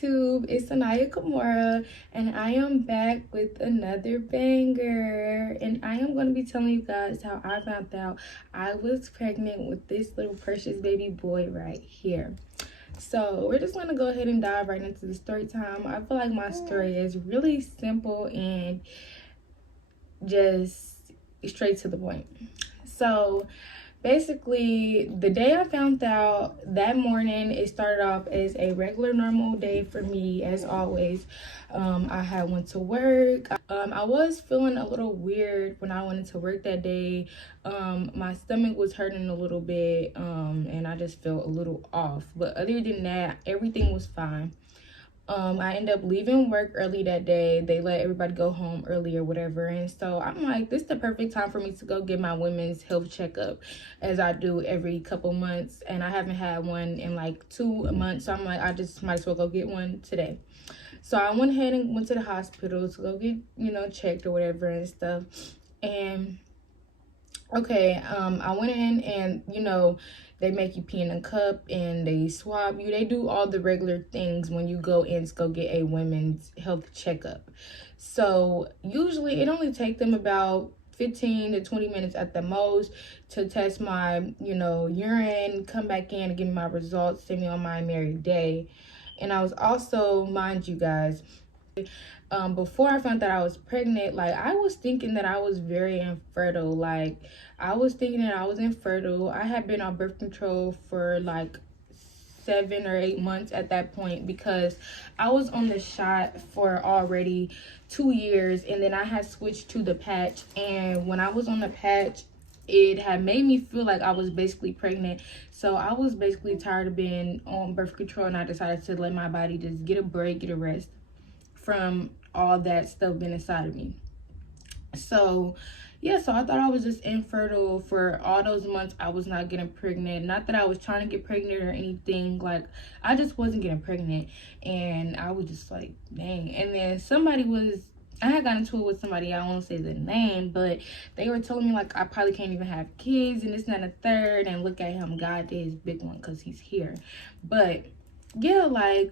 YouTube, it's Anaya Kimura, and I am back with another banger. And I am going to be telling you guys how I found out I was pregnant with this little precious baby boy right here. So we're just going to go ahead and dive right into the story time. I feel like my story is really simple and just straight to the point. So basically, the day I found out, that morning, it started off as a regular normal day for me, as always. I had went to work. I was feeling a little weird when I went into work that day. My stomach was hurting a little bit, and I just felt a little off. But other than that, everything was fine. I ended up leaving work early that day. They let everybody go home early or whatever. And so I'm like, this is the perfect time for me to go get my women's health checkup, as I do every couple months. And I haven't had one in like 2 months. So I'm like, I just might as well go get one today. So I went ahead and went to the hospital to go get, checked or whatever and stuff. And okay, I went in and, they make you pee in a cup and they swab you. They do all the regular things when you go in to go get a women's health checkup. So usually it only takes them about 15 to 20 minutes at the most to test my, urine, come back in and give me my results, send me on my merry day. And I was also, mind you guys, before I found that I was pregnant, like, I was thinking that I was very infertile. Like, I was thinking that I was infertile. I had been on birth control for like 7 or 8 months at that point, because I was on the shot for already 2 years, and then I had switched to the patch. And when I was on the patch, it had made me feel like I was basically pregnant. So I was basically tired of being on birth control, and I decided to let my body just get a break, get a rest from all that stuff been inside of me. So yeah, so I thought I was just infertile for all those months. I was not getting pregnant. Not that I was trying to get pregnant or anything. Like, I just wasn't getting pregnant. And I was just like, dang. And then I had gotten into it with somebody, I won't say the name, but they were telling me, like, I probably can't even have kids, and this, and that, and the third, and look at him, God did his big one because he's here. But yeah, like,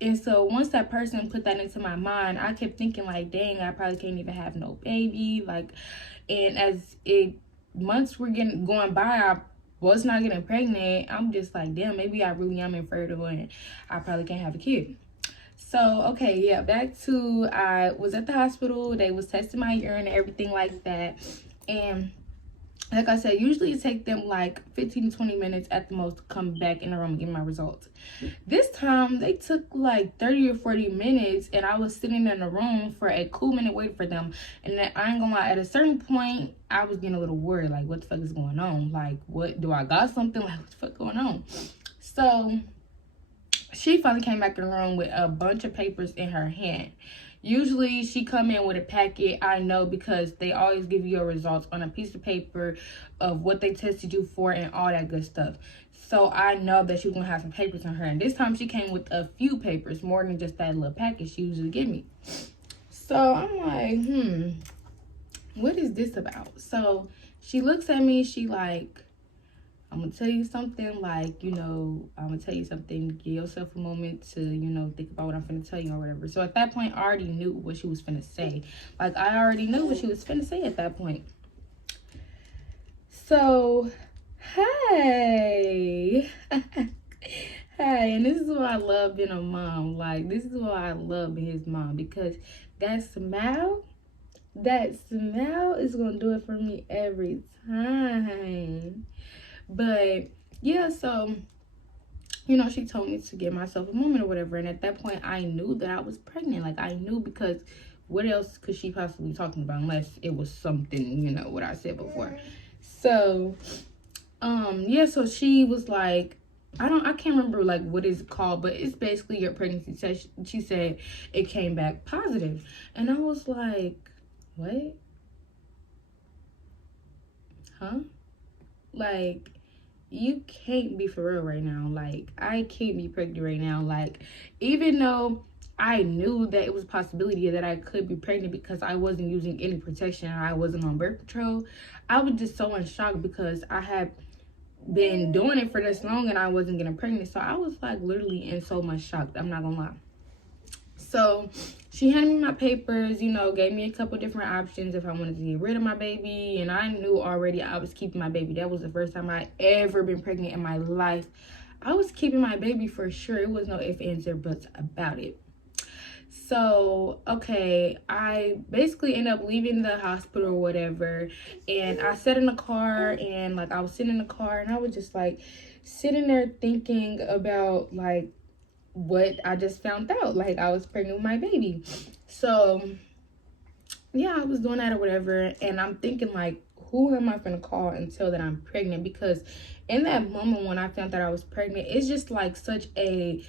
and so once that person put that into my mind, I kept thinking, like, dang, I probably can't even have no baby. Like, and as months were going by, I was not getting pregnant. I'm just like, damn, maybe I really am infertile and I probably can't have a kid. So, okay, yeah, back to, I was at the hospital. They was testing my urine and everything like that. And like I said, usually it takes them like 15 to 20 minutes at the most to come back in the room and get my results. This time, they took like 30 or 40 minutes, and I was sitting in the room for a cool minute waiting for them. And then, I ain't gonna lie, at a certain point, I was getting a little worried, like, what the fuck is going on? Like, what, do I got something? Like, what the fuck going on? So she finally came back in the room with a bunch of papers in her hand. Usually she come in with a packet, I know, because they always give you your results on a piece of paper of what they tested you for and all that good stuff. So I know that she was gonna have some papers on her. And this time she came with a few papers, more than just that little packet she usually give me. So I'm like, what is this about? So she looks at me, she like, I'm gonna tell you something, like, I'm gonna tell you something, give yourself a moment to, think about what I'm finna tell you or whatever. So at that point, I already knew what she was finna say. Like, I already knew what she was finna say at that point. So, hey. Hey, and this is why I love being a mom. Like, this is why I love being his mom, because that smile is gonna do it for me every time. But yeah, so she told me to give myself a moment or whatever, and at that point I knew that I was pregnant. Like, I knew, because what else could she possibly be talking about unless it was something, what I said before. So yeah, so she was like, I can't remember like what it's called, but it's basically your pregnancy test. She said it came back positive, and I was like, what? Huh? Like, you can't be for real right now. Like, I can't be pregnant right now. Like, even though I knew that it was a possibility that I could be pregnant because I wasn't using any protection and I wasn't on birth control, I was just so in shock because I had been doing it for this long and I wasn't getting pregnant. So I was like literally in so much shock, I'm not gonna lie. So she handed me my papers, you know, gave me a couple different options if I wanted to get rid of my baby. And I knew already I was keeping my baby. That was the first time I ever been pregnant in my life. I was keeping my baby for sure. It was no ifs, ands, or buts about it. So, okay, I basically ended up leaving the hospital or whatever. And I sat in the car, and like I was sitting in the car, and I was just like sitting there thinking about like what I just found out, like I was pregnant with my baby. So yeah, I was doing that or whatever, and I'm thinking like, who am I gonna call and tell that I'm pregnant? Because in that moment when I found that I was pregnant, it's just like such a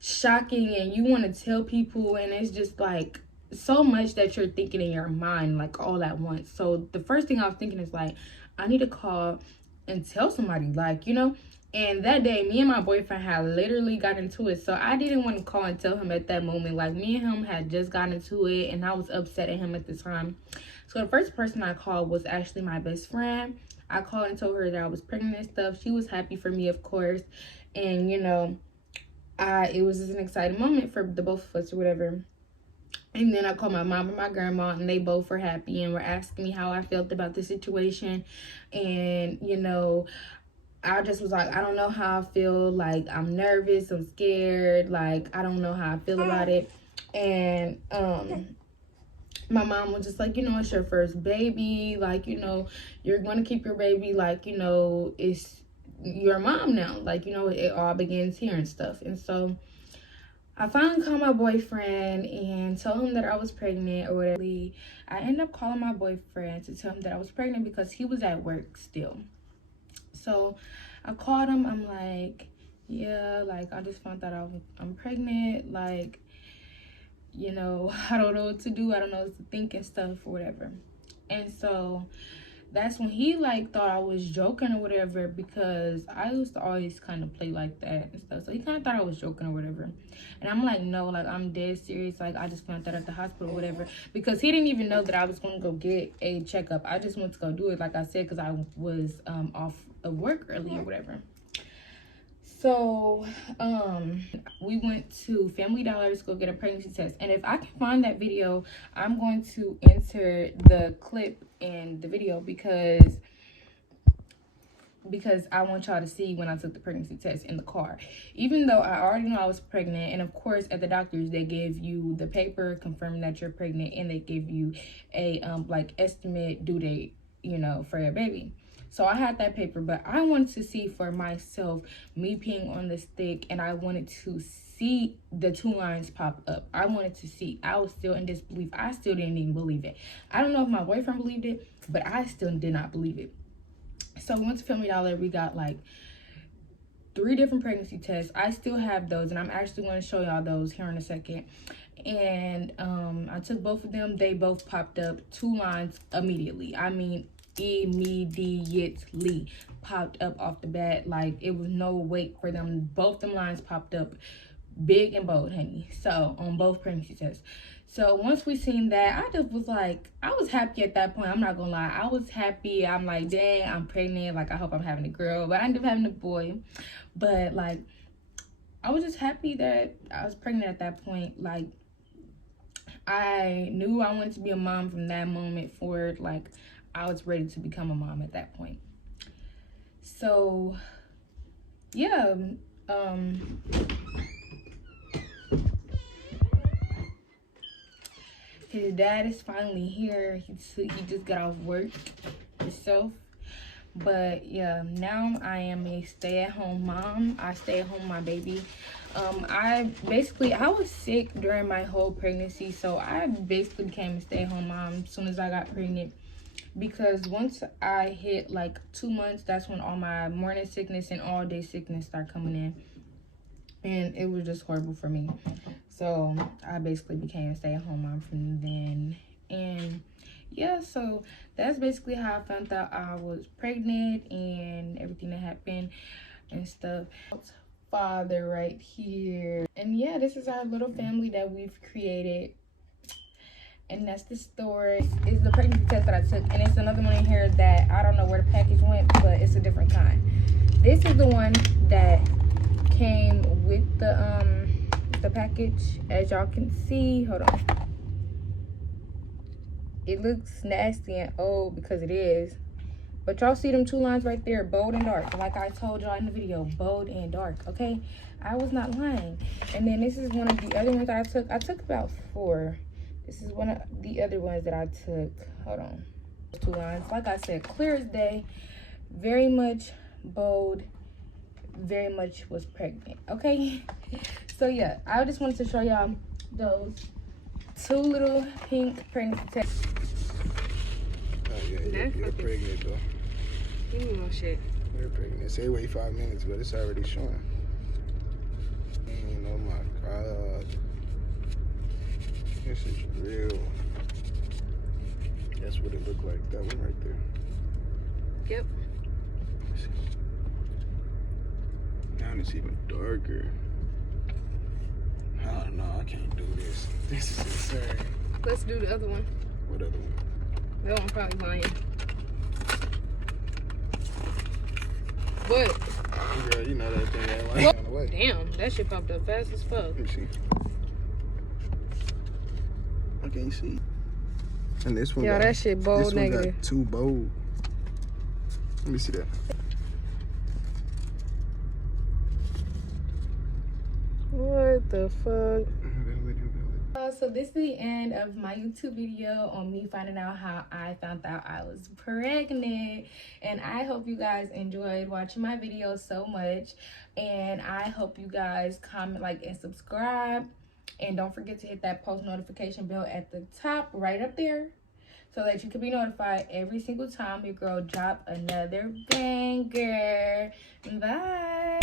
shocking, and you want to tell people, and it's just like so much that you're thinking in your mind like all at once. So the first thing I was thinking is like, I need to call and tell somebody, like, you know. And that day, me and my boyfriend had literally got into it. So I didn't want to call and tell him at that moment. Like, me and him had just gotten into it, and I was upset at him at the time. So the first person I called was actually my best friend. I called and told her that I was pregnant and stuff. She was happy for me, of course. And, you know, it was just an exciting moment for the both of us or whatever. And then I called my mom and my grandma, and they both were happy and were asking me how I felt about the situation. And, you know, I just was like, I don't know how I feel. Like, I'm nervous, I'm scared. Like, I don't know how I feel about it. And my mom was just like, you know, it's your first baby. Like, you know, you're going to keep your baby. Like, you know, it's your mom now. Like, you know, it all begins here and stuff. And so I finally called my boyfriend and told him that I was pregnant or whatever. I ended up calling my boyfriend to tell him that I was pregnant because he was at work still. So I called him. I'm like, yeah, like, I just found out I'm pregnant. Like, you know, I don't know what to do. I don't know what to think and stuff or whatever. And so that's when he like thought I was joking or whatever, because I used to always kind of play like that and stuff. So he kind of thought I was joking or whatever. And I'm like, no, like, I'm dead serious. Like, I just found that at the hospital or whatever, because he didn't even know that I was going to go get a checkup. I just went to go do it, like I said, because I was off of work early or whatever. So we went to Family Dollar to go get a pregnancy test. And if I can find that video, I'm going to enter the clip in the video, because I want y'all to see when I took the pregnancy test in the car. Even though I already know I was pregnant, and of course at the doctor's they gave you the paper confirming that you're pregnant, and they give you a like estimate due date, you know, for your baby. So I had that paper, but I wanted to see for myself, me peeing on the stick, and I wanted to see the 2 lines pop up. I wanted to see. I was still in disbelief. I still didn't even believe it. I don't know if my boyfriend believed it, but I still did not believe it. So we went to Family Dollar. We got like 3 different pregnancy tests. I still have those, and I'm actually going to show y'all those here in a second. And I took both of them. They both popped up 2 lines immediately. I mean, immediately popped up off the bat. Like, it was no wait for them. Both them lines popped up big and bold, honey. So on both pregnancy tests. So once we seen that, I just was like, I was happy at that point. I'm not gonna lie, I was happy. I'm like, dang, I'm pregnant. Like, I hope I'm having a girl, but I ended up having a boy. But like, I was just happy that I was pregnant at that point. Like, I knew I wanted to be a mom from that moment forward. Like, I was ready to become a mom at that point. So yeah, his dad is finally here. He just got off work himself. But yeah, now I am a stay-at-home mom. I stay at home with my baby. I was sick during my whole pregnancy, so I basically became a stay-at-home mom as soon as I got pregnant. Because once I hit like 2 months, that's when all my morning sickness and all day sickness start coming in. And it was just horrible for me. So I basically became a stay-at-home mom from then. And yeah, so that's basically how I found out I was pregnant and everything that happened and stuff. Father right here. And yeah, this is our little family that we've created. And that's the story. It's the pregnancy test that I took. And it's another one in here that I don't know where the package went, but it's a different kind. This is the one that came with the the package. As y'all can see, hold on. It looks nasty and old because it is. But y'all see them 2 lines right there, bold and dark. Like I told y'all in the video, bold and dark, okay? I was not lying. And then this is one of the other ones that I took. I took about 4. This is one of the other ones that I took. Hold on. 2 lines. Like I said, clear as day. Very much bold. Very much was pregnant, okay? So yeah, I just wanted to show y'all those 2 little pink pregnancy tests. Oh, yeah, you're pregnant, though. Give me more shit. You're pregnant. They say wait 5 minutes, but it's already showing. Oh my God. This is real. That's what it looked like. That one right there. Yep. Now it's even darker. I don't know. I can't do this. This is insane. Let's do the other one. What other one? That one probably lying. What? Girl, you know that thing ain't lying on the way. Damn, that shit popped up fast as fuck. Let me see. I can't see. And this one, That shit bold this negative. One got 2 bold. Let me see that. What the fuck? So this is the end of my YouTube video on me finding out how I found out I was pregnant. And I hope you guys enjoyed watching my video so much. And I hope you guys comment, like, and subscribe. And don't forget to hit that post notification bell at the top right up there, so that you can be notified every single time your girl drop another banger. Bye.